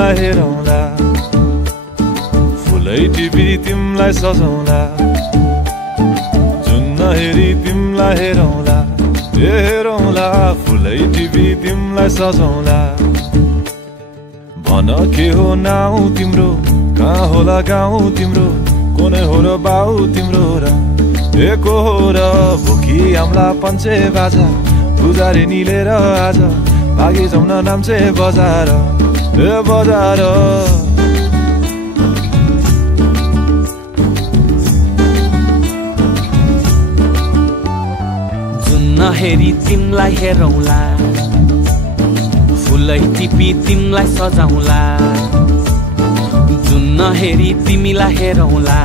तिमलाई हेरौँला फुलै टिपी तिमलाई सजाउँला जुन नहेरी तिमलाई हेरौँला हेरौँला फुलै टिपी तिमलाई सजाउँला भन के हो नाउँ तिम्रो कहाँ होला गाउँ तिम्रो कुनै हो र बाउ तिम्रो र एको हो र भुकी आम्ला पञ्चे बाजा पुजारी निलेर आज भागी जाउँ न नाम्चे बजार बजार जुन नहेरी तिमलाई हेरौँला फुलै टिपी तिमलाई सजाउँला जुन नहेरी तिमीलाई हेरौँला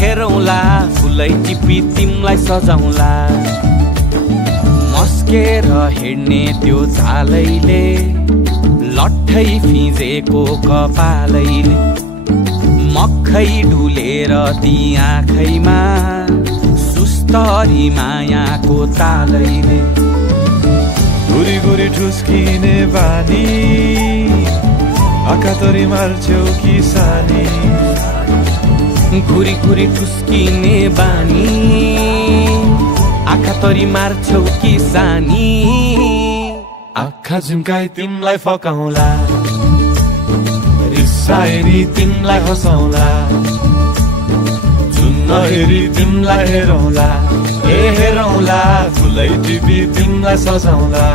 हेरौँला फुलै टिपी तिमलाई सजाउँला मस्केर हिँड्ने त्यो झालैले लट्ठै फिजेको कपालैले मक्खै डुलेर ती आँखैमा सुस्तरी मायाको तालैले गुरी गुरी ठुस्किने बानी आँखातरी मार्छौ कि सानी घुरी घुरी ठुस्किने बानी आँखातरी मार्छौ कि सानी आँखा झुम्काई तिमलाई फकाउँला रिसाएरी तिमलाई हँसाउँला जुन नहेरी तिमलाई हेरौँला हेरौँला फुलै टिपी तिमलाई सजाउँला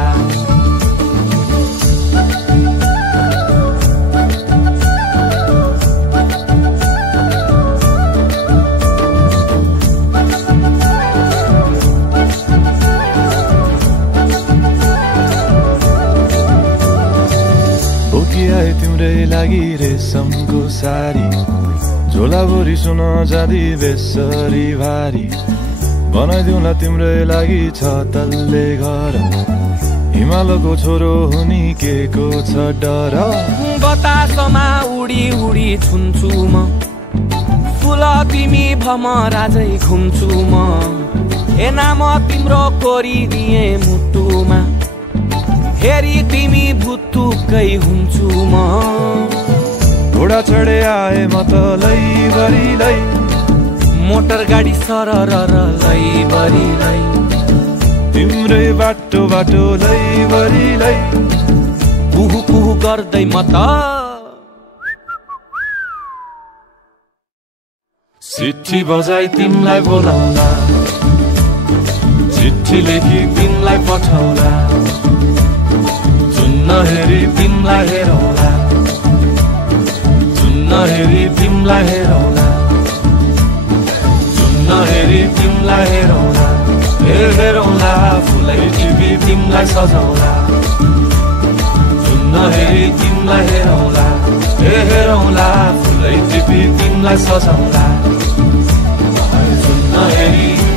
तिम्रै लागि रेशमको सारी झोलाभरि सुन जाँदी बेसरी भारी बनाइदिउँला तिम्रै लागि छ तल्ले घर हिमालको छोरो हुनी के को छ डर बतासमा उडी उडी छुन्छु म फुल तिमी भमरा झै घुम्छु म नाम तिम्रो कोरिदिए मुटुमा हेरी तिमी भुतुकै हुन्छु म घोडा चढे आए म त लैभरि लै मोटर गाडी सरर लैभरि लै तिम्रै बाटो बाटो लैभरि लै कुहु कुहु गर्दै म त चिठी बजाई तिमलाई बोलाउँला चिठी लेखी तिमलाई पठाउँला जुन नहेरी तिमलाई हेरौँला जुन नहेरी तिमलाई हेरौँला जुन नहेरी तिमलाई हेरौँला हेरौँला फुलै टिपी तिमलाई सजाउँला जुन नहेरी तिमलाई हेरौँला हेरौँला फुलै टिपी तिमलाई सजाउँला जुन नहेरी